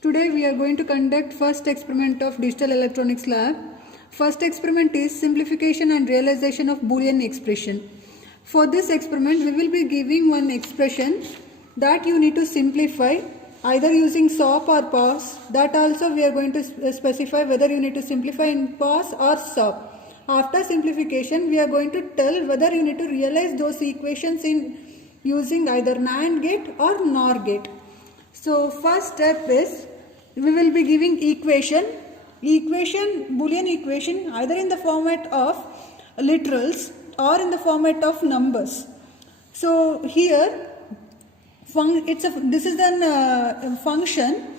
Today we are going to conduct first experiment of digital electronics lab. First experiment is simplification and realization of Boolean expression. For this experiment we will be giving one expression that you need to simplify either using SOP or POS. That also we are going to specify whether you need to simplify in POS or SOP. After simplification we are going to tell whether you need to realize those equations in using either NAND gate or NOR gate. So first step is we will be giving Boolean equation either in the format of literals or in the format of numbers. So here this is a function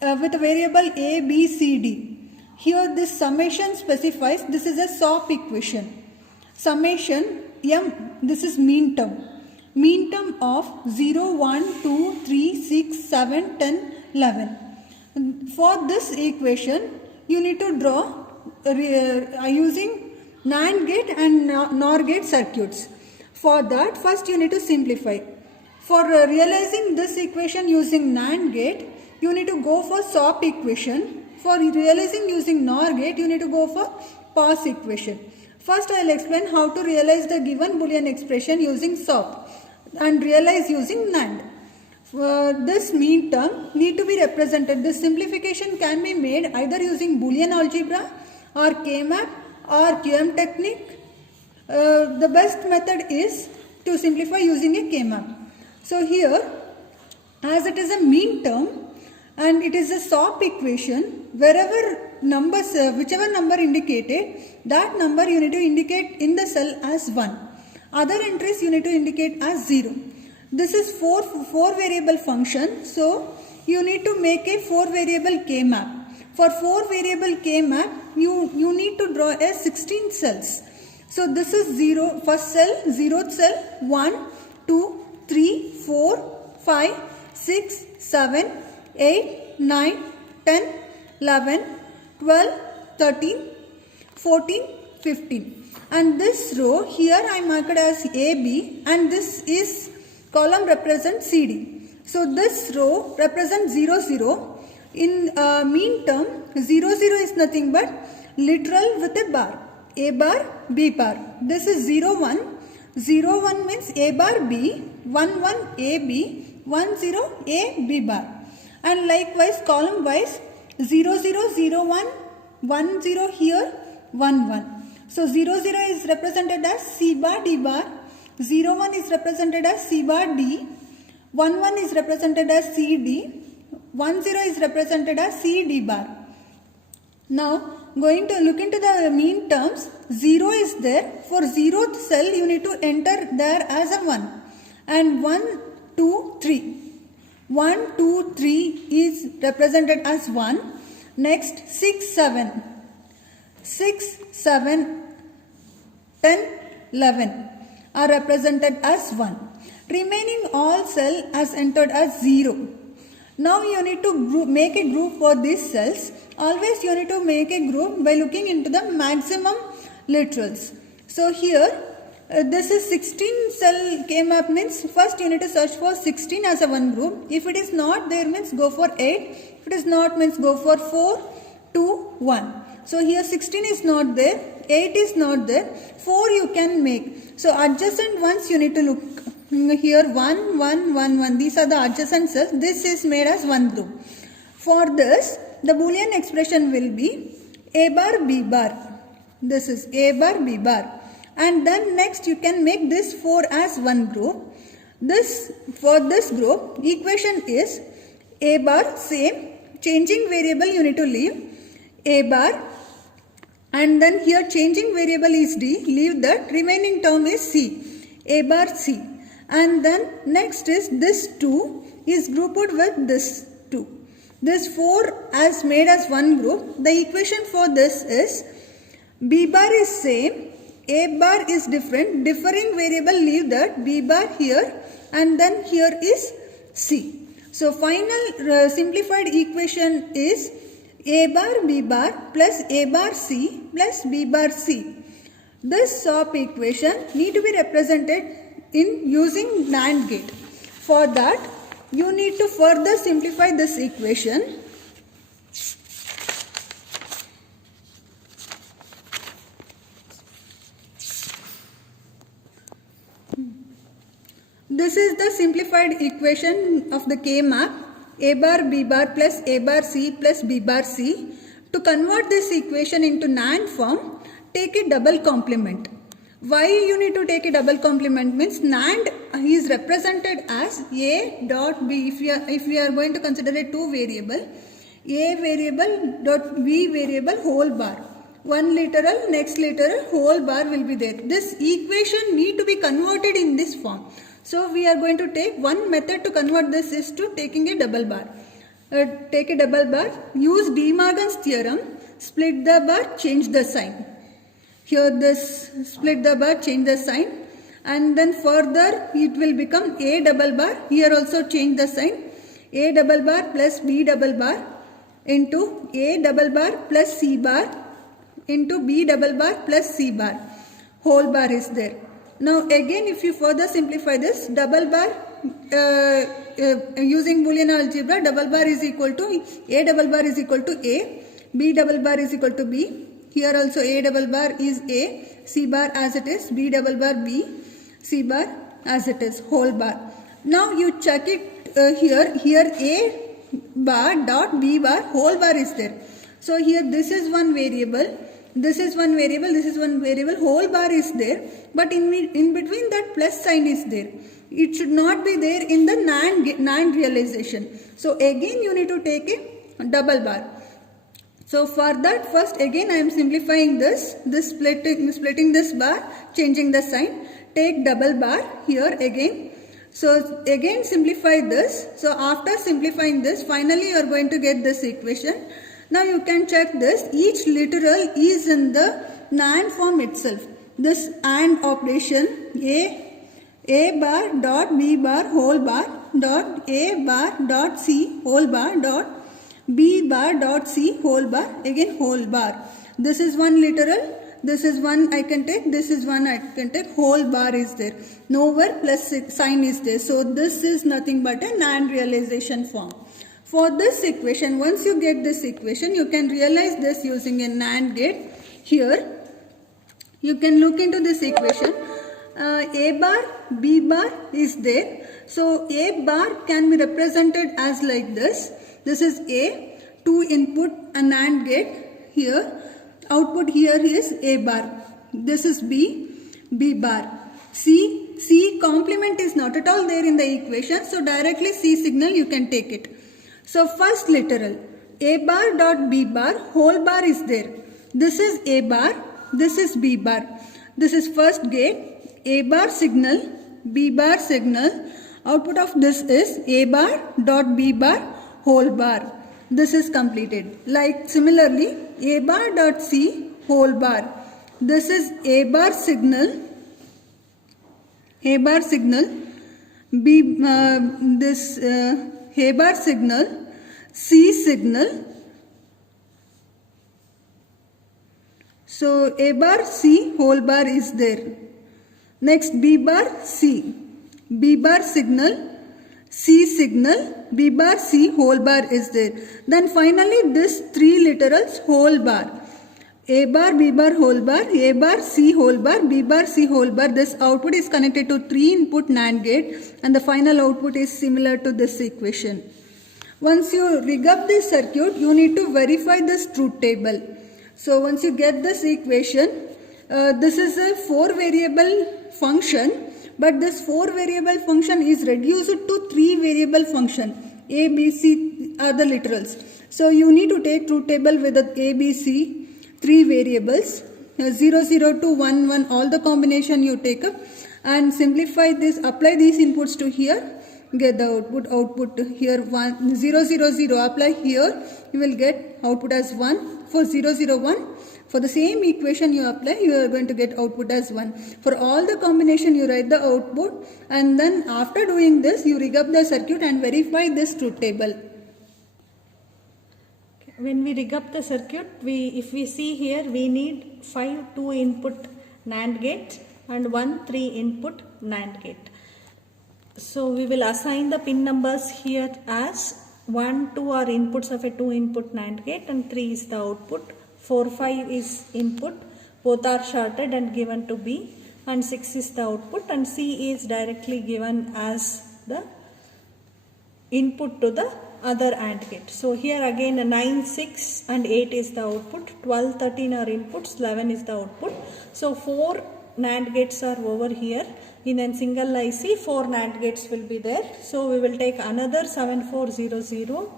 with a variable a, b, c, d. Here this summation specifies this is a SOP equation. Summation m, this is mean term. Mean term of 0, 1, 2, 3, 6, 7, 10, 11. For this equation, you need to draw using NAND gate and NOR gate circuits. For that, first you need to simplify. For realizing this equation using NAND gate, you need to go for SOP equation. For realizing using NOR gate, you need to go for POS equation. First, I will explain how to realize the given Boolean expression using SOP and realize using NAND. This mean term need to be represented. This simplification can be made either using Boolean algebra or K-map or QM technique. The best method is to simplify using a K-map. So here, as it is a mean term and it is a SOP equation, wherever numbers, whichever number indicated, that number you need to indicate in the cell as 1. Other entries you need to indicate as 0. This is four variable function, so you need to make a 4 variable K-map. For 4 variable K-map, you need to draw a 16 cells. So this is 0, first cell, 0th cell, 1, 2, 3, 4, 5, 6, 7, 8, 9, 10, 11, 12, 13, 14, 15. And this row here I marked as AB and this is column represents CD. So this row represents 0, 0. In mean term 0, 0 is nothing but literal with a bar. A bar, B bar. This is 0, 1. 0, 1 means A bar B. 1, 1 A B. 1, 0 A B bar. And likewise column wise 0, 0, 0, 1. 1, 0 here. 1, 1. So 0, 0 is represented as C bar D bar, 0, 1 is represented as C bar D, 1, 1 is represented as C D, 1, 0 is represented as C D bar. Now going to look into the mean terms, 0 is there. For 0th cell you need to enter there as a 1 and 1, 2, 3. 1, 2, 3 is represented as 1. Next 6, 7. 6, 7, 10, 11 are represented as 1. Remaining all cell as entered as 0. Now you need to make a group for these cells. Always you need to make a group by looking into the maximum literals. So here this is 16 cell K-map means first you need to search for 16 as a one group. If it is not there means go for 8. If it is not means go for 4, 2, 1. So here 16 is not there, 8 is not there, 4 you can make. So adjacent ones you need to look here 1, 1, 1, 1. These are the adjacent cells. This is made as one group. For this, the Boolean expression will be A bar B bar. This is A bar B bar. And then next you can make this 4 as one group. For this group, equation is A bar same, changing variable you need to leave A bar. And then here changing variable is D, leave that, remaining term is C, A bar C. And then next is this 2 is grouped with this 2. This 4 as made as one group. The equation for this is B bar is same, A bar is different, differing variable leave that, B bar here and then here is C. So final simplified equation is A bar B bar plus A bar C plus B bar C. This SOP equation need to be represented in using NAND gate. For that, you need to further simplify this equation. this is the simplified equation of the K map, A bar B bar plus A bar C plus B bar C. To convert this equation into NAND form, take a double complement. Why you need to take a double complement means NAND is represented as A dot B. If we are going to consider a two variable, A variable dot B variable whole bar. One literal, next literal, whole bar will be there. This equation need to be converted in this form. So we are going to take one method to convert this is to taking a double bar. Take a double bar, use De Morgan's theorem, split the bar, change the sign. Here this split the bar, change the sign, and then further it will become A double bar. Here also change the sign. A double bar plus B double bar into A double bar plus C bar into B double bar plus C bar. Whole bar is there. Now again if you further simplify this, double bar using Boolean algebra, double bar is equal to A double bar is equal to A, B double bar is equal to B. Here also A double bar is A, C bar as it is, B double bar B, C bar as it is, whole bar. Now you check it here A bar dot B bar, whole bar is there. So here this is one variable, this is one variable, this is one variable, whole bar is there, but in between that plus sign is there. It should not be there in the NAND realization. So again you need to take a double bar. So for that, first again I am simplifying this splitting this bar, changing the sign, take double bar here again. So again simplify this. So after simplifying this, finally you are going to get this equation. Now you can check this, each literal is in the NAND form itself. This AND operation, A bar dot B bar whole bar dot A bar dot C whole bar dot B bar dot C whole bar, again whole bar. This is one literal, this is one I can take, this is one I can take, whole bar is there. Nowhere plus sign is there. So this is nothing but a NAND realization form. For this equation, once you get this equation, you can realize this using a NAND gate. Here, you can look into this equation. A bar, B bar is there. So A bar can be represented as like this. This is A, 2 input and NAND gate here. Output here is A bar. This is B, B bar. C complement is not at all there in the equation. So directly C signal you can take it. So first literal, A bar dot B bar, whole bar is there. This is A bar, this is B bar. This is first gate, A bar signal, B bar signal. Output of this is A bar dot B bar, whole bar. This is completed. Like similarly, A bar dot C, whole bar. This is A bar signal, A bar signal, B A bar signal, C signal. So A bar C whole bar is there. Next B bar C, B bar signal, C signal, B bar C whole bar is there. Then finally this three literals whole bar. A bar B bar whole bar, A bar C whole bar, B bar C whole bar. This output is connected to 3 input NAND gate and the final output is similar to this equation. Once you rig up this circuit, you need to verify this truth table. So once you get this equation, this is a 4 variable function, but this 4 variable function is reduced to 3 variable function. A, B, C are the literals. So you need to take truth table with the A, B, C, 3 variables, 0, 0 to 1, 1, all the combination you take up and simplify this, apply these inputs to here, get the output here 1, 0, 0, 0, apply here, you will get output as 1 for 0, 0, 1. For the same equation you apply, you are going to get output as 1. For all the combination you write the output and then after doing this you rig up the circuit and verify this truth table. When we rig up the circuit, if we see here, we need 5 2-input NAND gates and 1 3-input NAND gate. So we will assign the pin numbers here as 1, 2 are inputs of a 2-input NAND gate and 3 is the output. 4, 5 is input. Both are shorted and given to B. and 6 is the output, and C is directly given as the input to the other AND gate. So here again 9, 6 and 8 is the output, 12, 13 are inputs, 11 is the output. So 4 NAND gates are over here. In a single IC, 4 NAND gates will be there. So we will take another 7400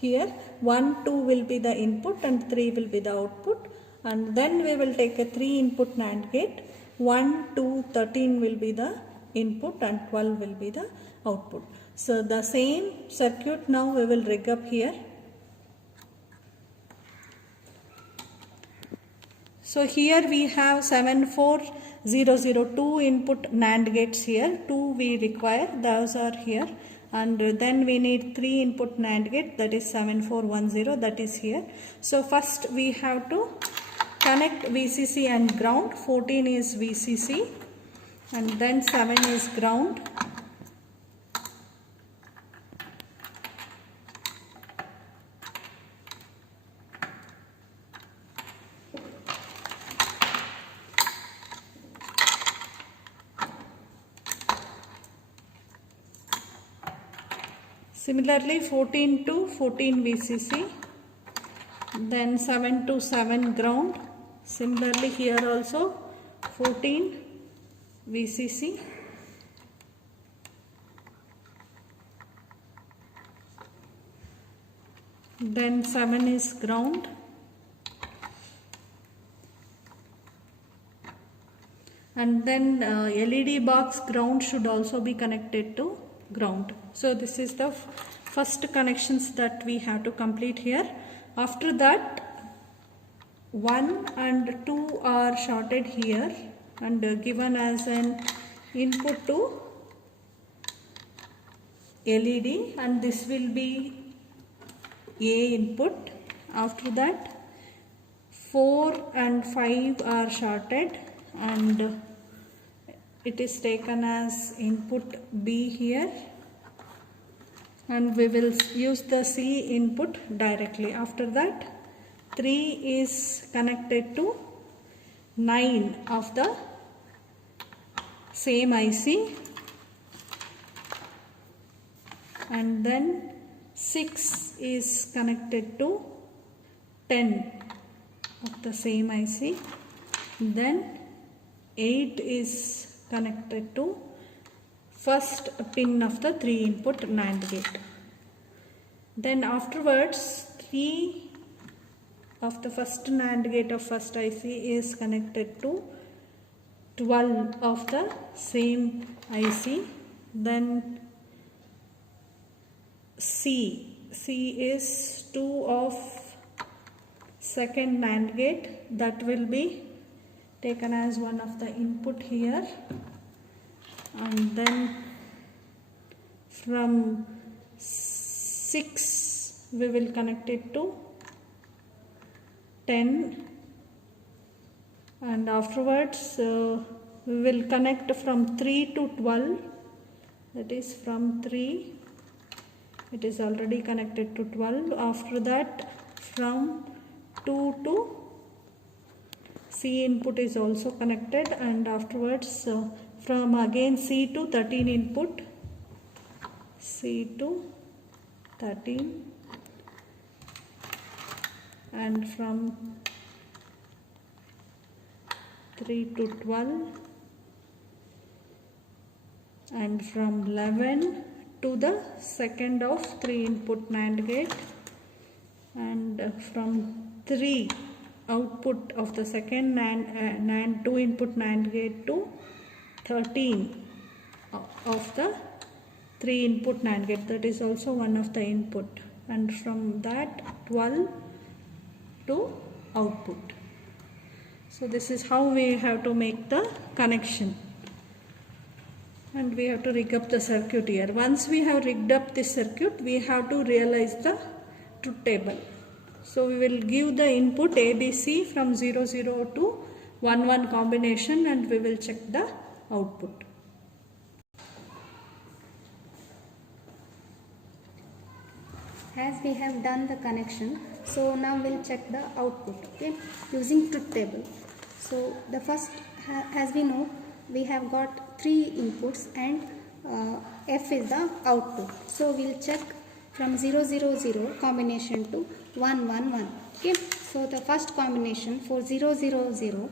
here. 1, 2 will be the input and 3 will be the output. And then we will take a 3 input NAND gate. 1, 2, 13 will be the input and 12 will be the output. So the same circuit now we will rig up here. So here we have 74002 input NAND gates here. 2 we require, those are here. And then we need 3 input NAND gate, that is 7410, that is here. So first we have to connect VCC and ground. 14 is VCC and then 7 is ground. Similarly 14 to 14 VCC, then 7 to 7 ground. Similarly here also 14 VCC, then 7 is ground, and then LED box ground should also be connected to ground. So this is the first connections that we have to complete here. After that 1 and 2 are shorted here and given as an input to LED, and this will be A input. After that 4 and 5 are shorted and it is taken as input B here, and we will use the C input directly. After that 3 is connected to 9 of the same IC, and then 6 is connected to 10 of the same IC, then 8 is connected to first pin of the 3 input NAND gate. Then afterwards 3 of the first NAND gate of first IC is connected to 12 of the same IC. Then C is 2 of second NAND gate, that will be taken as one of the input here, and then from 6 we will connect it to 10, and afterwards we will connect from 3 to 12, that is from 3 it is already connected to 12. After that from 2 to C input is also connected, and afterwards from again C to 13 input, C to 13, and from 3 to 12, and from 11 to the second of 3 input NAND gate, and from 3 output of the second NAND 2 input NAND gate to 13 of the 3 input NAND gate, that is also one of the input, and from that 12 to output. So this is how we have to make the connection, and we have to rig up the circuit here. Once we have rigged up this circuit, we have to realize the truth table. So we will give the input ABC from 00 to 11 combination, and we will check the output. As we have done the connection, so now we'll check the output, okay, using truth table. So the first, as we know, we have got 3 inputs and F is the output. So we'll check from 0 0 0 combination to 1 1 1. Okay, so the first combination for 0 0 0,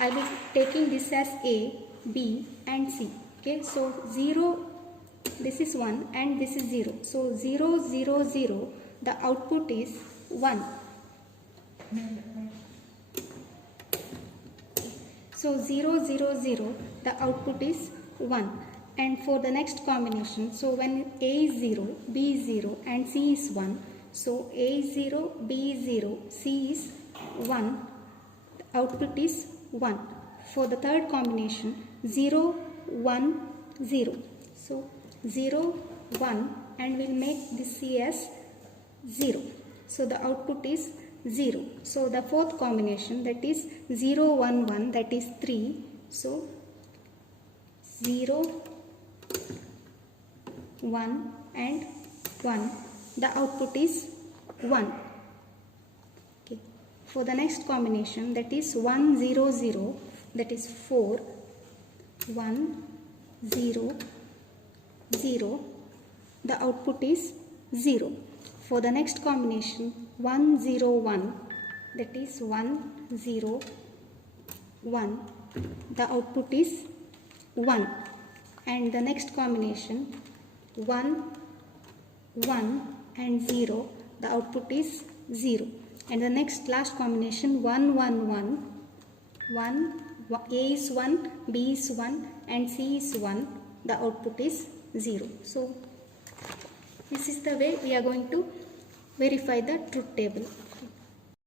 I'll be taking this as A, B and C. Okay, so 0, this is 1 and this is 0. So 0 0 0, the output is 1. So 0 0 0, the output is 1. And for the next combination, so when A is 0, B is 0 and C is 1, so A is 0, B is 0, C is 1, the output is 1. For the third combination, 0 1 0, so 0 1 and we'll make this C as 0, so the output is 0. So the fourth combination, that is 0 1 1, that is 3, so 0 1 and 1, the output is 1. Okay. For the next combination, that is 1 0 0, that is 4, 1 0 0, the output is 0. For the next combination, 1 0 1, that is 1 0 1, the output is 1. And the next combination, 1 1 and 0, the output is 0. And the next last combination, 1 1 1, A is 1, B is 1 and C is 1, the output is 0. So this is the way we are going to verify the truth table.